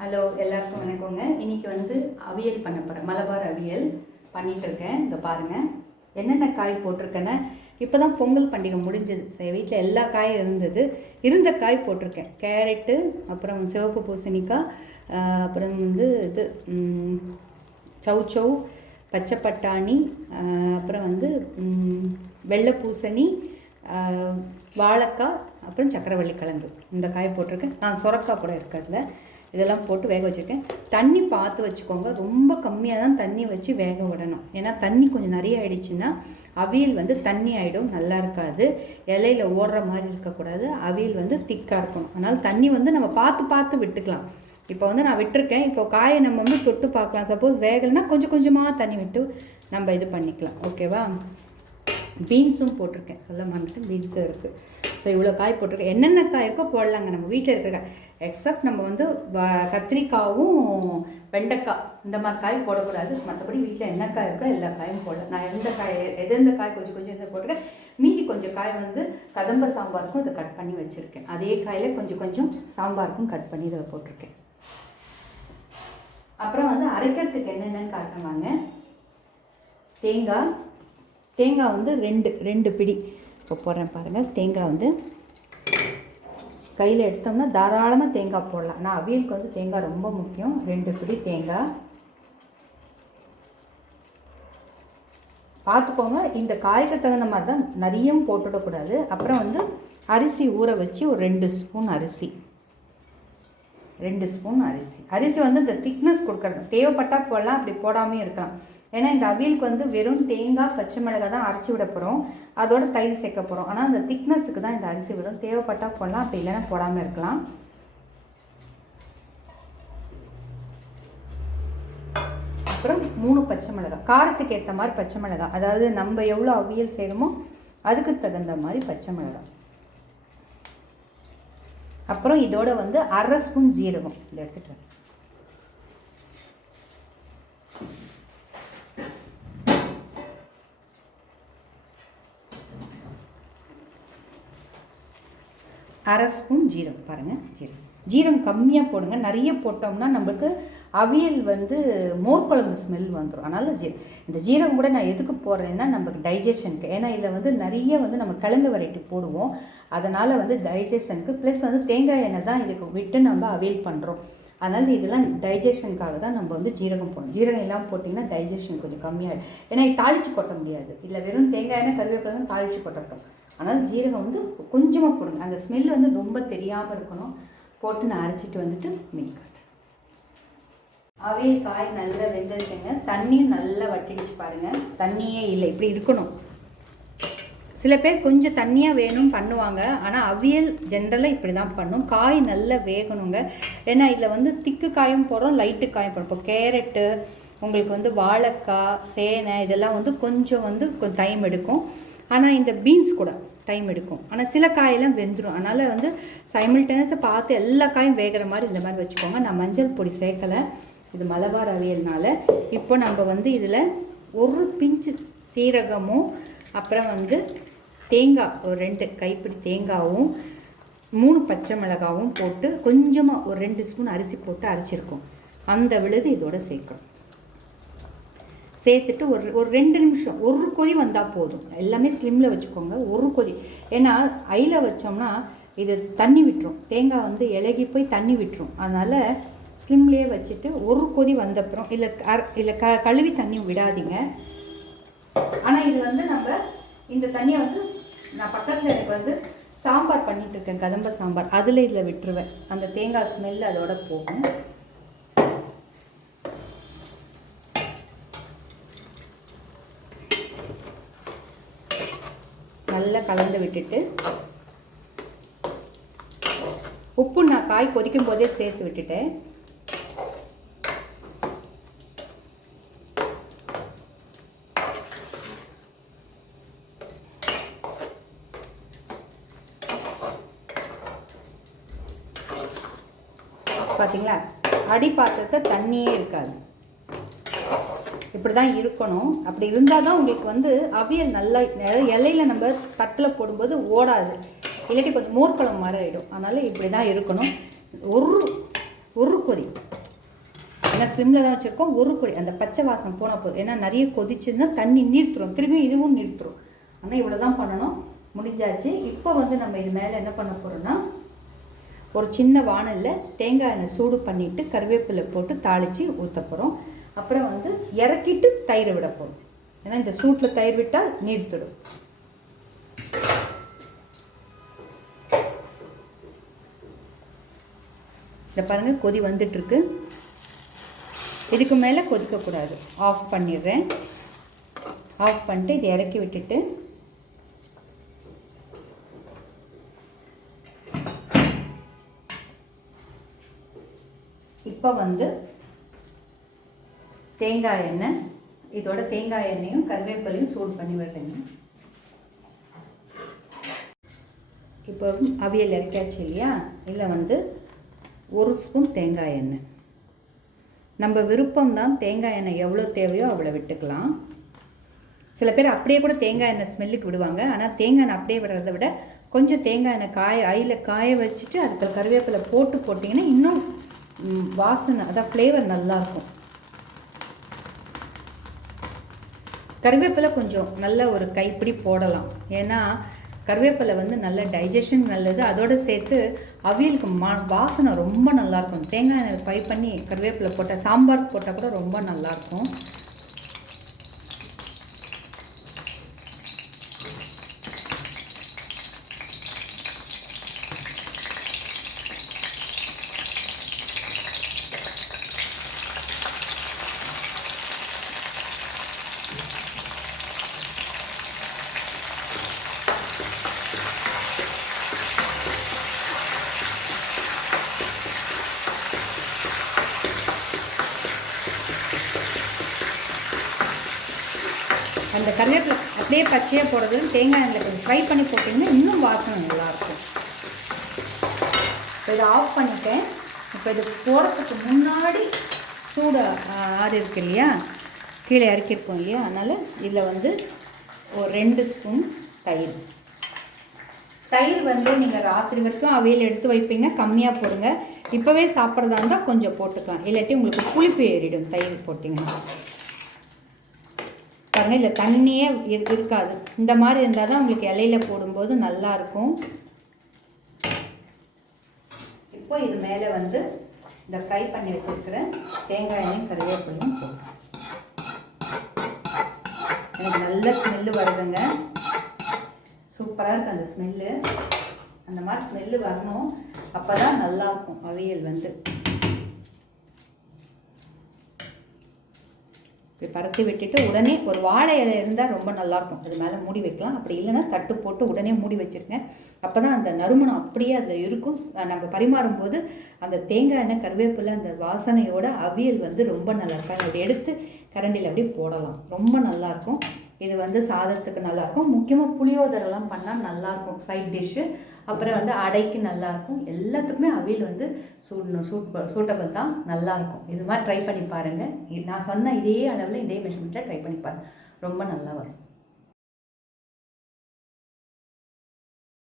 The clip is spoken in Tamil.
ஹலோ, எல்லாருக்கும் வணக்கங்க. இன்றைக்கி வந்து அவியல் பண்ண போகிறேன். மலபார் அவியல் பண்ணிகிட்ருக்கேன். இங்கே பாருங்கள் என்னென்ன காய் போட்டிருக்கேன்னு. இப்போ தான் பொங்கல் பண்டிகை முடிஞ்சது. சரி, வீட்டில் எல்லா காயும் இருந்த காய் போட்டிருக்கேன். கேரட்டு, அப்புறம் சிவப்பு பூசணிக்காய், அப்புறம் வந்து இது சௌச்சௌ, பச்சை பட்டாணி, அப்புறம் வந்து வெள்ளை பூசணி, வாழைக்காய், அப்புறம் சக்கரவள்ளி கிழங்கு. இந்த காய் போட்டிருக்கேன். சுரக்காய் கூட இருக்கிறதுல இதெல்லாம் போட்டு வேக வச்சுருக்கேன். தண்ணி பார்த்து வச்சுக்கோங்க. ரொம்ப கம்மியாக தான் தண்ணி வச்சு வேக விடணும். ஏன்னா தண்ணி கொஞ்சம் நிறைய ஆயிடுச்சுன்னா அவியல் வந்து தண்ணி ஆகிடும், நல்லா இருக்காது. இலையில ஓடுற மாதிரி இருக்கக்கூடாது. அவியல் வந்து திக்காக இருக்கணும். அதனால் தண்ணி வந்து நம்ம பார்த்து விட்டுக்கலாம். இப்போ வந்து நான் விட்டுருக்கேன். இப்போ காயை நம்ம வந்து தொட்டு பார்க்கலாம். சப்போஸ் வேகலைன்னா கொஞ்சம் கொஞ்சமாக தண்ணி விட்டு நம்ம இது பண்ணிக்கலாம். ஓகேவா? பீன்ஸும் போட்டிருக்கேன், சொல்ல மறந்துட்டு பீன்ஸும் இருக்குது. ஸோ இவ்வளோ காய் போட்டிருக்கேன். என்னென்ன காய் இருக்கோ போடலாங்க நம்ம வீட்டில் இருக்கிற காய். எக்ஸப்ட் நம்ம வந்து கத்திரிக்காயும் வெண்டைக்காய் இந்த மாதிரி காய் போடக்கூடாது. மற்றபடி வீட்டில் என்ன காய் இருக்கோ எல்லா காயும் போடலாம். நான் எந்தெந்த காய் கொஞ்சம் இதை போட்டிருக்கேன். மீதி கொஞ்சம் காய் வந்து கதம்ப சாம்பாருக்கும் இதை கட் பண்ணி வச்சுருக்கேன். அதே காயில் கொஞ்சம் சாம்பாருக்கும் கட் பண்ணி இதை போட்டிருக்கேன். அப்புறம் வந்து அரைக்கிறதுக்கு என்னென்னு காட்டுவாங்க. தேங்காய் வந்து ரெண்டு பிடி இப்போ போடுறேன் பாருங்கள். தேங்காய் வந்து கையில் எடுத்தோம்னா தாராளமாக தேங்காய் போடலாம். நான் அவியலுக்கு வந்து தேங்காய் ரொம்ப முக்கியம். 2 பிடி தேங்காய் பார்த்துக்கோங்க. இந்த காய்க்கு தகுந்த மாதிரி தான், நிறையும் போட்டுவிடக்கூடாது. அப்புறம் வந்து அரிசி ஊற வச்சு ஒரு 2 ஸ்பூன் அரிசி. 2 ஸ்பூன் அரிசி வந்து இந்த திக்னஸ் கொடுக்குறது. தேவைப்பட்டால் போடலாம், அப்படி போடாமையும் இருக்கலாம். ஏன்னா இந்த அவியலுக்கு வந்து வெறும் தேங்காய் பச்சை மிளகாய் தான் அரைச்சி விட போகிறோம். அதோட தயிர் சேர்க்க போகிறோம். ஆனால் அந்த திக்னஸுக்கு தான் இந்த அரிசி விடும். தேவைப்பட்டால் போடலாம், அப்படி இல்லைன்னா போடாமல் இருக்கலாம். அப்புறம் 3 பச்சை மிளகாய், காரத்துக்கு ஏற்ற மாதிரி பச்சை மிளகாய். அதாவது நம்ம எவ்வளோ அவியல் செய்கிறோமோ அதுக்கு தகுந்த மாதிரி பச்சை மிளகாய். அப்புறம் இதோட வந்து 1/2 ஸ்பூன் ஜீரகம் இதை எடுத்துகிட்டு 1/2 ஸ்பூன் ஜீரகம். பாருங்கள், ஜீரகம் கம்மியாக போடுங்க. நிறைய போட்டோம்னா நம்மளுக்கு அவியல் வந்து மோர் குழம்பு ஸ்மெல் வந்துடும். அதனால் இந்த ஜீரகம் கூட நான் எதுக்கு போடுறேன்னா நமக்கு டைஜஷனுக்கு. ஏன்னா இதில் வந்து நிறைய வந்து நம்ம கிழங்கு வெரைட்டி போடுவோம். அதனால் வந்து டைஜஷனுக்கு ப்ளஸ் வந்து தேங்காய் எண்ணெய் தான் இதுக்கு விட்டு நம்ம அவியல் பண்ணுறோம். அதனால் இதெல்லாம் டைஜஷனுக்காக தான் நம்ம வந்து ஜீரகம் போடணும். ஜீரகம் எல்லாம் போட்டிங்கன்னா டைஜஷன் கொஞ்சம் கம்மியாகிடும். ஏன்னா தாளித்து கொட்ட முடியாது. இல்லை வெறும் தேங்காய் எண்ணெய் கருவேப்பிலை தான் தாளித்து கொட்டட்டும். அதனால் ஜீரகம் வந்து கொஞ்சமாக போடுங்க. அந்த ஸ்மெல் வந்து ரொம்ப தெரியாமல் இருக்கணும். போட்டு நான் அரைச்சிட்டு வந்துட்டு மீன் காட்டுறேன். அவியல் காய் நல்லா வெந்துருச்சுங்க. தண்ணியும் நல்லா வட்டிடுச்சு பாருங்கள். தண்ணியே இல்லை, இப்படி இருக்கணும். சில பேர் கொஞ்சம் தண்ணியாக வேணும் பண்ணுவாங்க. ஆனால் அவியல் ஜென்ரலாக இப்படி தான் பண்ணும். காய் நல்லா வேகணுங்க. ஏன்னா இதில் வந்து திக்கு காயும் போடுறோம், லைட்டு காயும் போடுறோம். இப்போ கேரட்டு, உங்களுக்கு வந்து வாழைக்காய், சேனை இதெல்லாம் வந்து கொஞ்சம் டைம் எடுக்கும். ஆனால் இந்த பீன்ஸ் கூட டைம் எடுக்கும். ஆனால் சில காயெல்லாம் வெந்துடும். அதனால் வந்து சைமில்டேனியஸாக பார்த்து எல்லா காயும் வேகிற மாதிரி இந்த மாதிரி வச்சுக்கோங்க. நான் மஞ்சள் பொடி சேர்க்கலை, இது மலபார் அவியல்னால. இப்போ நம்ம வந்து இதில் ஒரு பிஞ்சு சீரகமும், அப்புறம் வந்து தேங்காய் ஒரு 2 கைப்பிடி தேங்காயும் 3 பச்சை மிளகாவும் போட்டு கொஞ்சமாக ஒரு 2 ஸ்பூன் அரிசி போட்டு அரைச்சிருக்கோம். அந்த விழுது இதோட சேர்க்கணும். சேர்த்துட்டு ஒரு 2 நிமிஷம், ஒரு கொதி வந்தால் போதும். எல்லாமே ஸ்லிம்மில் வச்சுக்கோங்க. ஒரு கொதி. ஏன்னா ஐயில் வச்சோம்னா இது தண்ணி விட்டுரும். தேங்காய் வந்து இலகி போய் தண்ணி விட்டுரும். அதனால் ஸ்லிம்லேயே வச்சுட்டு ஒரு கொதி வந்தப்புறம் இல்லை கழுவி தண்ணி விடாதீங்க. ஆனால் இது வந்து நம்ம இந்த தண்ணியை வந்து நான் பக்கத்தில் எனக்கு வந்து சாம்பார் பண்ணிகிட்ருக்கேன், கதம்ப சாம்பார். அதில் இதில் விட்டுருவேன். அந்த தேங்காய் ஸ்மெல் அதோட போகும். நல்லா கலந்து விட்டுட்டு உப்பு நான் காய் கொதிக்கும் போதே சேர்த்து விட்டுட்டேன். பார்த்தீங்களா, அடி பாத்திரத்தை தண்ணியே இருக்காது. இப்படி தான் இருக்கணும். அப்படி இருந்தால் தான் உங்களுக்கு வந்து அவியல் நல்லா இலையில நம்ம தட்டில் போடும்போது ஓடாது. இல்லாட்டி கொஞ்சம் மோர் குழம்பு மாதிரி ஆகிடும். அதனால் இப்படி தான் இருக்கணும். ஒரு கொதி ஏன்னா ஸ்லிம்மில் தான் வச்சுருக்கோம். ஒரு கொதி அந்த பச்சை வாசம் போனால் போதும். ஏன்னா நிறைய கொதிச்சுன்னா தண்ணி நீர்த்துரும், திரும்பி இதுவும் நீர்த்துரும். ஆனால் இவ்வளோ தான் பண்ணணும். முடிஞ்சாச்சு. இப்போ வந்து நம்ம இது மேலே என்ன பண்ண போகிறோன்னா, ஒரு சின்ன வானலில் தேங்காய் எண்ணெய் சூடு பண்ணிவிட்டு கருவேப்பிலை போட்டு தாளித்து ஊற்ற போகிறோம். அப்புறம் வந்து இறக்கிட்டு தயிர் விட போகிறோம். ஏன்னா இந்த சூட்டில் தயிர் விட்டால் நீர்த்துடும். இந்த பாருங்கள் கொதி வந்துட்டுருக்கு. இதுக்கு மேலே கொதிக்கக்கூடாது. ஆஃப் பண்ணிடுறேன். ஆஃப் பண்ணிட்டு இதை இறக்கி விட்டுட்டு இப்போ வந்து தேங்காய் எண்ணெய், இதோட தேங்காய் எண்ணெயும் கருவேப்பிலையும் சூடு பண்ணி விடுறேங்க. இப்போ அவியல் இறக்காச்சு இல்லையா, இதில் வந்து 1 ஸ்பூன் தேங்காய் எண்ணெய். நம்ம விருப்பம்தான், தேங்காய் எண்ணெய் எவ்வளோ தேவையோ அவ்வளோ விட்டுக்கலாம். சில பேர் அப்படியே கூட தேங்காய் எண்ணெய் ஸ்மெல்லுக்கு விடுவாங்க. ஆனால் தேங்காய் எண்ணெய் அப்படியே விடுறத விட கொஞ்சம் தேங்காய் எண்ணெய் ஐயில் காய வச்சுட்டு அதுக்கு கருவேப்பிலை போட்டிங்கன்னா இன்னும் வாசனை, அதான் ஃப்ளேவர் நல்லாயிருக்கும். கருவேப்பிலை கொஞ்சம் நல்ல ஒரு கைப்பிடி போடலாம். ஏன்னா கருவேப்பிலை வந்து நல்ல டைஜஷன் நல்லது. அதோடு சேர்த்து அவியலுக்கு வாசனை ரொம்ப நல்லாயிருக்கும். தேங்காய் எண்ணெய் ஃப்ரை பண்ணி கருவேப்பிலை போட்டால், சாம்பார் போட்டால் கூட ரொம்ப நல்லாயிருக்கும். அந்த கருவேப்பிலை அப்படியே பச்சையாக போடுறது, தேங்காய் எண்ணெயில் கொஞ்சம் ஃப்ரை பண்ணி போட்டிங்கன்னா இன்னும் வாசனை நல்லாயிருக்கும். இப்போ இதை ஆஃப் பண்ணிட்டேன். இப்போ இது போடுறதுக்கு முன்னாடி சூடு ஆறு இருக்கு இல்லையா, கீழே இறக்கியிருக்கோம் இல்லையா, அதனால் இதில் வந்து ஒரு 2 ஸ்பூன் தயிர். தயிர் வந்து நீங்கள் ராத்திரி வரைக்கும் அவையில் எடுத்து வைப்பீங்க, கம்மியாக போடுங்க. இப்போவே சாப்பிட்றதா இருந்தால் கொஞ்சம் போட்டுக்கலாம், இல்லாட்டி உங்களுக்கு புளிப்பு ஏறிடும் தயிர் போட்டிங்கன்னா. பாருங்கள், இல்லை தண்ணியே இருக்காது. இந்த மாதிரி இருந்தால் தான் உங்களுக்கு இலையில போடும்போது நல்லாயிருக்கும். இப்போ இது மேலே வந்து இந்த ஃப்ரை பண்ணி வச்சுருக்கிற தேங்காய் எண்ணெயும் கருவேப்பிலையும் போடுறேன். எனக்கு நல்ல ஸ்மெல்லு வருதுங்க, சூப்பராக இருக்குது அந்த ஸ்மெல்லு. அந்த மாதிரி ஸ்மெல்லு வரணும், அப்போ தான் நல்லாயிருக்கும் அவியல் வந்து. இப்படி பரத்தி விட்டுட்டு உடனே ஒரு வாழை இலை இருந்தால் ரொம்ப நல்லாயிருக்கும், அது மேலே மூடி வைக்கலாம். அப்படி இல்லைன்னா தட்டு போட்டு உடனே மூடி வச்சுருங்க. அப்போ தான் அந்த நறுமணம் அப்படியே அதில் இருக்கும். நம்ம பரிமாறும்போது அந்த தேங்காய் எண்ணெய் கருவேப்பிலை அந்த வாசனையோட அவியல் வந்து ரொம்ப நல்லாயிருக்கும். அப்படி எடுத்து கரண்டியில் அப்படியே போடலாம், ரொம்ப நல்லாயிருக்கும். இது வந்து சாதத்துக்கு நல்லாயிருக்கும். முக்கியமாக புளியோதரெல்லாம் பண்ணால் நல்லாயிருக்கும் சைட் டிஷ்ஷு. அப்புறம் வந்து அடைக்கு நல்லாயிருக்கும். எல்லாத்துக்குமே அவியல் வந்து சூட்டபிள் தான், நல்லாயிருக்கும். இது மாதிரி ட்ரை பண்ணி பாருங்கள். நான் சொன்ன இதே அளவில் இதே மெஷர்மெண்ட்டில் ட்ரை பண்ணி பாருங்கள், ரொம்ப நல்லா வரும்.